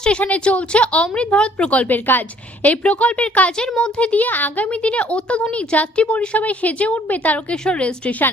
স্টেশনে চলছে অমৃত ভারত প্রকল্পের কাজ। এই প্রকল্পের কাজের মধ্যে দিয়ে আগামী দিনে অত্যাধুনিক যাত্রী পরিষেবায় সেজে উঠবে তারকেশ্বর রেল স্টেশন।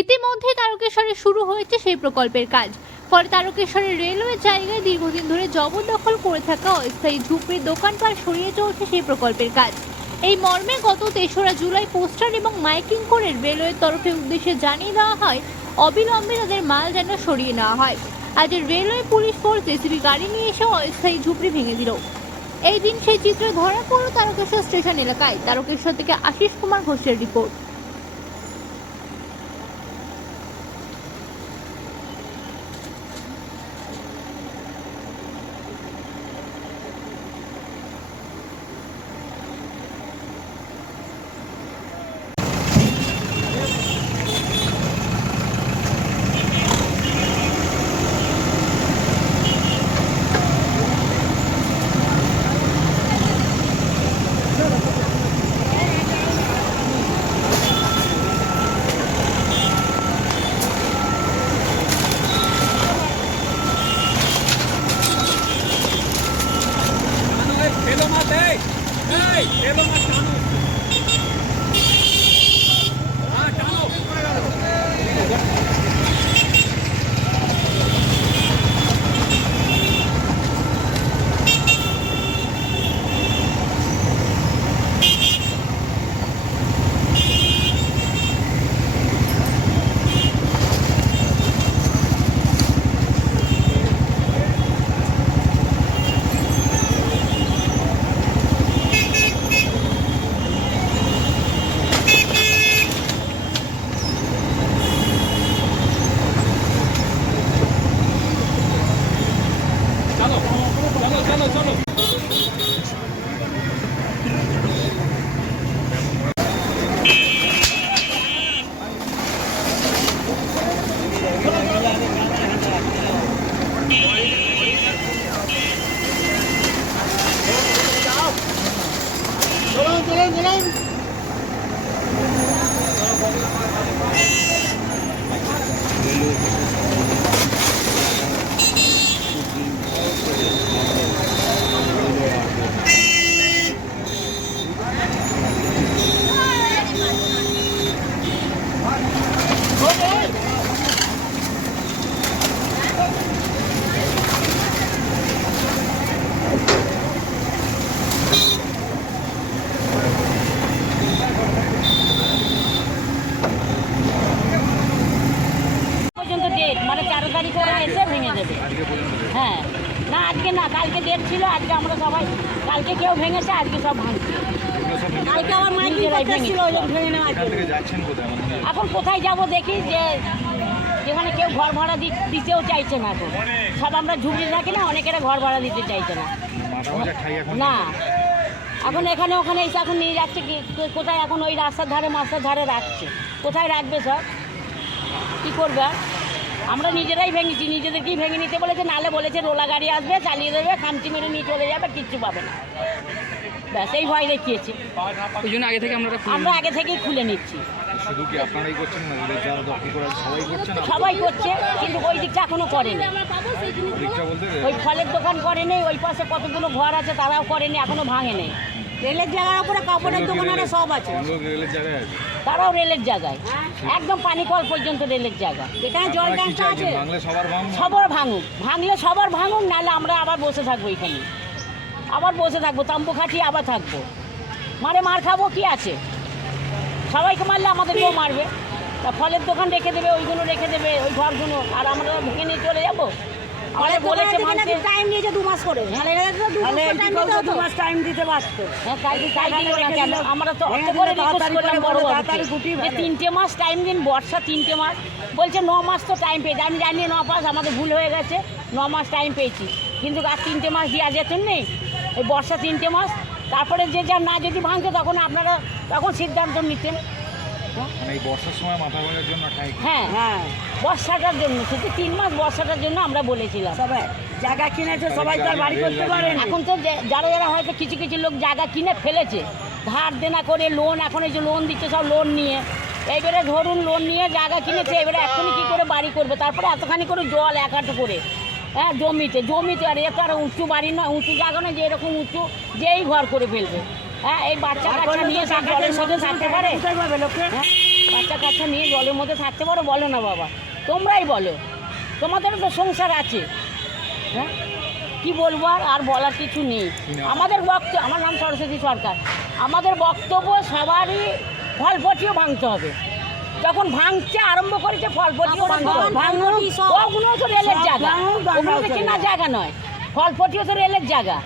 ইতিমধ্যে তারকেশ্বরে শুরু হয়েছে সেই প্রকল্পের কাজ। ফলে তারকেশ্বরের রেলওয়ে জায়গায় দীর্ঘদিন ধরে জবরদখল করে থাকা অস্থায়ী ঝুপড়ির দোকানপাট সরিয়ে চলছে সেই প্রকল্পের কাজ। এই মর্মে গত ৩রা জুলাই পোস্টার এবং মাইকিং করে রেলওয়ের তরফে উদ্দেশ্যে জানিয়ে দেওয়া হয় অবিলম্বে তাদের মাল যেন সরিয়ে নেওয়া হয়। আজ রেলওয়ে পুলিশ ফোর্স জেসিবি গাড়ি নিয়ে এসে অস্থায়ী ঝুপড়ি ভেঙে দিল। এই দিন সেই চিত্র ধরা পড়ল তারকেশ্বর স্টেশন এলাকায়। তারকেশ্বর থেকে আশিস কুমার ঘোষের রিপোর্ট। মানে 4 তারিখ করে এসে ভেঙে দেবে। হ্যাঁ, না আজকে না, কালকে ডেট ছিল। আজকে আমরা সবাই, কালকে কেউ ভেঙেছে, আজকে সব ভাঙছে। কালকে আমার মাইকিং ছিল, ভেঙে নেওয়া। এখন কোথায় যাব দেখি, যে যেখানে কেউ ঘর ভাড়া দিতেও চাইছে না। এখন সব আমরা ঝুঁকি থাকি না, অনেকেরা ঘর ভাড়া দিতে চাইছে না। না, এখন এখানে ওখানে এসে এখন নিয়ে যাচ্ছে কি কোথায়, এখন ওই রাস্তার ধারে মাস্টার ধারে রাখছে। কোথায় রাখবে সব, কী করবে? আমরা নিজেরাই ভেঙেছি, নিজেদেরকেই ভেঙে নিতে বলেছে। নালে বলেছে রোলা গাড়ি আসবে, চালিয়ে দেবে, খামচি মেরে নিয়ে চলে যাবে, কিচ্ছু পাবে না। ব্যাস এই ভয় দেখিয়েছে। ওই জন্য আগে থেকে আমরা আগে থেকেই খুলে নিচ্ছি। শুধু কি আপনারাই করছেন না, যারা দখল করে সবাই করছে না? সবাই করছে, কিন্তু ওই দিকটা এখনো করেনি। ওই ফলের দোকান করেনি, ওই পাশে কতগুলো ঘর আছে তারাও করেনি, এখনো ভাঙেনি। রেলের জায়গার উপরে কাপড়ের দোকান সব আছে, রেলের জায়গায় আছে, তারাও রেলের জায়গায়, একদম পানিকল পর্যন্ত রেলের জায়গা। যেখানে জল ট্যাঙ্কটা আছে সবার ভাঙুক, ভাঙলে সবার ভাঙুক, নাহলে আমরা আবার বসে থাকবো এখানে, আবার বসে থাকবো, তাম্বু খাটিয়ে আবার থাকবো। মার খাবো, কি আছে? সবাইকে মারলে আমাদেরকেও মারবে। তা ফলের দোকান রেখে দেবে, ওইগুলো রেখে দেবে, ওই ঘরগুলো, আর আমরা ভেঙে নিয়ে চলে যাবো। আমাদের বলেছে টাইম নিয়েছে 2 মাস করে, 2 মাস টাইম দিতে পারতো। আমরা তো করে যে 3টে মাস টাইম দিন, বর্ষা 3টে মাস, বলছে 9 মাস তো টাইম পেয়েছি। আমি জানি 9 মাস আমাদের ভুল হয়ে গেছে, 9 মাস টাইম পেয়েছি, কিন্তু আর 3টে মাস দেওয়া যেত নেই। এই বর্ষা 3টে মাস, তারপরে যে যা না যদি ভাঙতো তখন আপনারা তখন সিদ্ধান্ত নিতেন। মানে এই বর্ষার সময় মাথা ভাঙার জন্য হ্যাঁ হ্যাঁ, বর্ষাটার জন্য, শুধু 3 মাস বর্ষাটার জন্য আমরা বলেছিলাম। সবাই জায়গা কিনেছে, সবাই তো আর বাড়ি করতে পারে। এখন তো যারা যারা হয়তো কিছু কিছু লোক জায়গা কিনে ফেলেছে, ধার দেনা করে, লোন, এখন এই যে লোন দিচ্ছে সব লোন নিয়ে, এইবারে ধরুন লোন নিয়ে জায়গা কিনেছে, এবারে এখনই কী করে বাড়ি করবে? তারপরে এতখানি করে জল 1 হাঁটু করে, হ্যাঁ জমিতে জমিতে, আর এ তো আর উঁচু বাড়ি নয়, উঁচু জায়গা নয় যে এরকম উঁচু যেই ঘর করে ফেলবে। হ্যাঁ এই বাচ্চা কাচ্চা নিয়ে সব জলের মধ্যে থাকতে পারে? হ্যাঁ বাচ্চা কাচ্চা নিয়ে জলের মধ্যে থাকতে পারো? বলো না বাবা, তোমরাই বলো, তোমাদেরও তো সংসার আছে। হ্যাঁ কি বলবো, আর বলার কিছু নেই। আমাদের বক্তব্য, আমার নাম সরস্বতী সরকার, আমাদের বক্তব্য সবারই ফলপটিও ভাঙতে হবে। যখন ভাঙতে আরম্ভ করেছে ফলপটিও ভাঙতে হবে। ওগুলো তো রেলের জায়গা, ওগুলো তো কেনার জায়গা নয়, ফলপটিও তো রেলের জায়গা,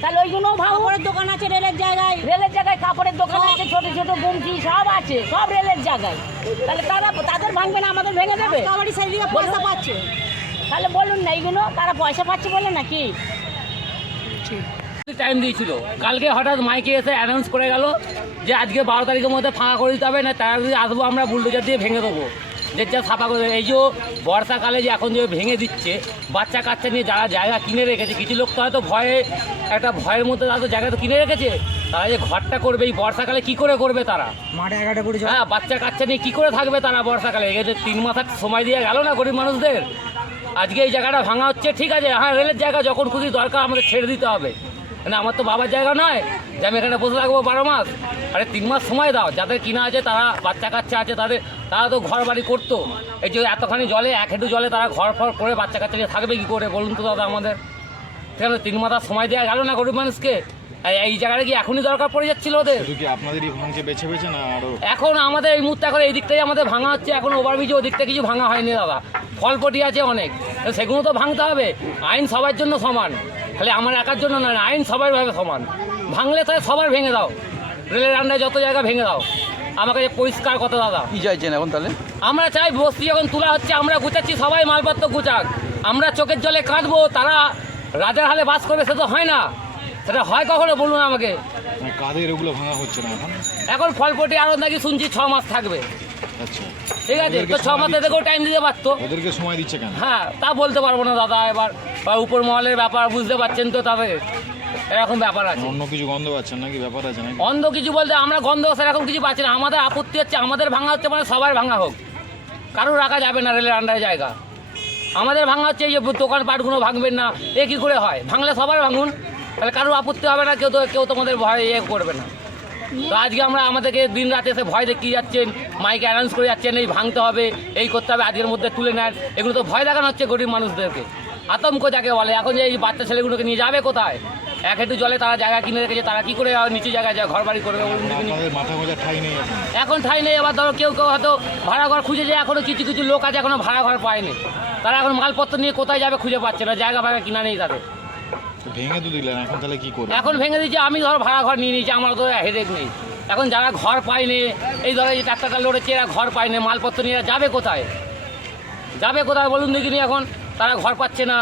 তাহলে ওইগুলো কাপড়ের দোকান আছে রেলের জায়গায়, রেলের জায়গায় কাপড়ের দোকান আছে, ছোটো ছোটো গুমটি সব আছে, সব রেলের জায়গায়। তাহলে তাদের ভাঙবে না, আমাদের ভেঙে দেবে? পয়সা পাচ্ছে, তাহলে বলুন না এইগুলো তারা পয়সা পাচ্ছে বলে নাকি? টাইম দিয়েছিল, কালকে হঠাৎ মাইকে এসে অ্যানাউন্স করে গেল যে আজকে 12 তারিখের মধ্যে ফাঁকা করে দিতে হবে, না তারা যদি আসবো আমরা বুলডোজার দিয়ে ভেঙে দেবো, যে যা ছাপা করে দেবে। এই যে বর্ষাকালে যে এখন যে ভেঙে দিচ্ছে, বাচ্চা কাচ্চা নিয়ে যারা জায়গা কিনে রেখেছে, কিছু লোক তো হয়তো একটা ভয়ের মধ্যে তারা তো জায়গা তো কিনে রেখেছে, তারা যে ঘরটা করবে এই বর্ষাকালে কি করে করবে তারা? হ্যাঁ বাচ্চা কাচ্চা নিয়ে কী করে থাকবে তারা বর্ষাকালে? এদের 3 মাস সময় দিয়ে গেল না গরিব মানুষদের? আজকে এই জায়গাটা ভাঙা হচ্ছে, ঠিক আছে, হ্যাঁ রেলের জায়গা যখন খুশি দরকার আমাদের ছেড়ে দিতে হবে, মানে আমার তো বাবার জায়গা নয় যে আমি এখানে বসে থাকবো 12 মাস। আরে 3 মাস সময় দাও, যাদের কিনা আছে তারা বাচ্চা কাচ্চা আছে তারা তো ঘর বাড়ি করতো। এই যে এতখানি জলে, 1 হেঁটু জলে তারা ঘর ফর করে বাচ্চা কাচ্চা নিয়ে থাকবে কী করে বলুন তো দাদা আমাদের? সেখানে 3 মাস সময় দেওয়া গেল না গরিব মানুষকে? এই জায়গাটা কি এখনই দরকার পড়ে যাচ্ছিল ওদের? আপনাদেরই ভাঙছে বেছে বেছে না আরো? এখন আমাদের এই মুহূর্তে এখন এই দিকটাই আমাদের ভাঙা হচ্ছে, এখন ওভারব্রিজে ওদিকটা কিছু ভাঙা হয়নি দাদা, ফলপটি আছে অনেক, সেগুলো তো ভাঙতে হবে। আইন সবার জন্য সমান, খালি আমার একার জন্য নয়, আইন সবার ভাবে সমান। ভাঙলে তাহলে সবার ভেঙে দাও, রেলের আন্ডারে যত জায়গা ভেঙে দাও, আমাকে পরিষ্কার কথা দাদা। কি চাইছেন এখন তাহলে? আমরা চাই বস্তি যখন তোলা হচ্ছে আমরা গুছাচ্ছি, সবাই মালপত্র গুছাক, আমরা চোখের জলে কাঁদবো, তারা রাজার হালে বাস করবে, সে তো হয় না। সেটা হয় কখনো বলুন আমাকে? কাদের ওগুলো ভাঙা হচ্ছে না এখন? এখন ফলপটি আরো নাকি শুনছি 6 মাস থাকবে। আচ্ছা ঠিক আছে, তো 6 মাস এদেরকেও টাইম দিতে পারতো। ওদেরকে সময় দিচ্ছে কেন? হ্যাঁ তা বলতে পারবো না দাদা, এবার উপর মহলের ব্যাপার বুঝতে পারছেন তো, তবে এরকম ব্যাপার আছে। অন্য কিছু গন্ধ পাচ্ছেন নাকি? ব্যাপার আছে নাকি? অন্ধ কিছু বলতে আমরা গন্ধ সেরকম কিছু পাচ্ছি না, আমাদের আপত্তি হচ্ছে আমাদের ভাঙা হচ্ছে, মানে সবার ভাঙা হোক, কারোর রাখা যাবে না রেলের আন্ডারে জায়গা। আমাদের ভাঙা হচ্ছে, এই যে দোকানপাটগুলো ভাঙবেন না, এ কী করে হয়? ভাঙলে সবার ভাঙুন, তাহলে কারোর আপত্তি হবে না, কেউ তোমাদের ভয় করবে না। তো আজকে আমাদেরকে দিন রাতে এসে ভয় দেখিয়ে যাচ্ছেন, মাইকে অ্যানাউন্স করে যাচ্ছেন এই ভাঙতে হবে, এই করতে হবে, আজকের মধ্যে তুলে নেন, এগুলো তো ভয় দেখানো হচ্ছে গরিব মানুষদেরকে, আতঙ্ক যাকে বলে। এখন যে এই বাচ্চা ছেলেগুলোকে নিয়ে যাবে কোথায়? 1 হেঁটু জলে তারা জায়গা কিনে রেখেছে, তারা কি করে নিচু জায়গায় যায় ঘর বাড়ি করবে বলুন? মাথা গোঁজার ঠাঁই নেই এখন ঠাঁই নেই। এবার ধরো কেউ হয়তো ভাড়া ঘর খুঁজে যায়, এখনও কিছু কিছু লোক আছে এখনও ভাড়া ঘর পায়নি, তারা এখন মালপত্র নিয়ে কোথায় যাবে খুঁজে পাচ্ছে না, জায়গা ভাড়া কিনা নেই তাদের। ভেঙে তো দিলেন, এখন তাহলে কি করবে? এখন ভেঙে দিচ্ছে, আমি ধরো ভাড়া ঘর নিয়ে নিয়েছি, আমার তো হেডেক নেই। এখন যারা ঘর পায়নি, এই ধরো এই ট্রাক্টরটা লড়েছে, এরা ঘর পায়নি, মালপত্র নিয়ে যাবে কোথায়? বলুন দেখিনি? এখন তারা ঘর পাচ্ছে না,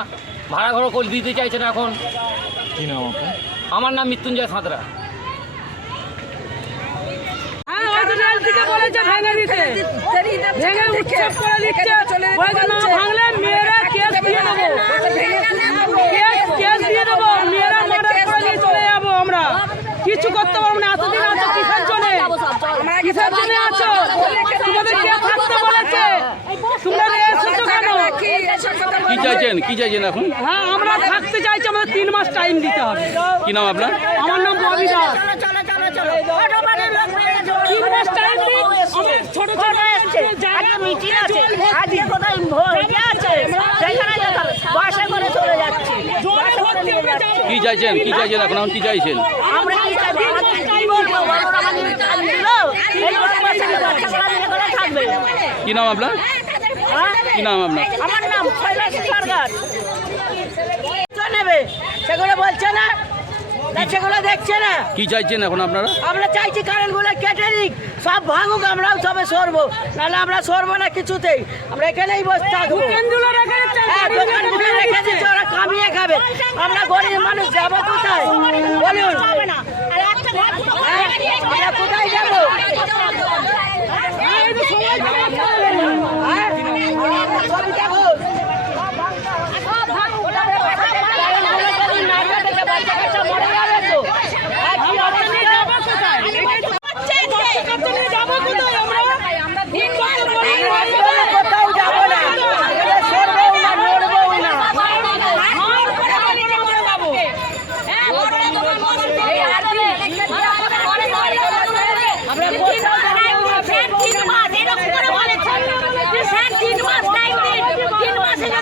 ভাড়া ঘরও দিতে চাইছে না এখন। কি নাম আপনার? আমার নাম মৃত্যুঞ্জয় সাঁতরা। কিছু করতে পারবো না, এতদিন আছো কিসের জন্য? কিসের জন্য আছো? তোমাদের কে থাকতে বলেছে? তোমরা এসেছো কেন? কি চাইছেন এখন? হ্যাঁ আমরা থাকতে চাইছি, আমাদের 3 মাস টাইম দিতে হবে। কি নাম আপনার? আমার নাম ববি দাস। 3 মাস টাইম দিন, আমরা ছোট ছোট জায়গা মিটিং আছে, আজকে কোথায় ভর্তি আছে সেখানে বাসে করে চলে যাচ্ছে। কি চাইছেন এখন কি চাইছেন? আমরা কি চাইবো? কি বলবো? আমাদের টাইম দিলো, এই বাচ্চাগুলো নিয়ে থাকবে। কি নাম আপনার? কি নাম আপনার? আমার নাম কৈলাস সরকার। নেবে সেগুলো বলছে না, সেগুলো দেখছে না। কি চাইছেন এখন আপনারা? আমরা চাইছি কারেন্টগুলো কেটে দিক, সব ভাঙুক, আমরাও সবে সরবো, নাহলে আমরা সরবো না কিছুতেই, আমরা এখানেই বসে থাকবো। দোকানগুলো রেখে দিচ্ছে, ওরা কামিয়ে খাবে, আমরা গরিব মানুষ যাবো কোথায় বলুন? আমরা কোথায় যাবো?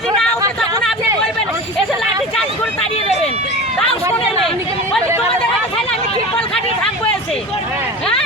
যদি না উঠে তখন আপনি বলবেন এসে লাঠি চার্জ করে তাড়িয়ে দেবেন, তাও শোনে না। বলছি তোমাদের এখানে আমি ত্রিপল খাটিয়ে থাকবো এসে, হ্যাঁ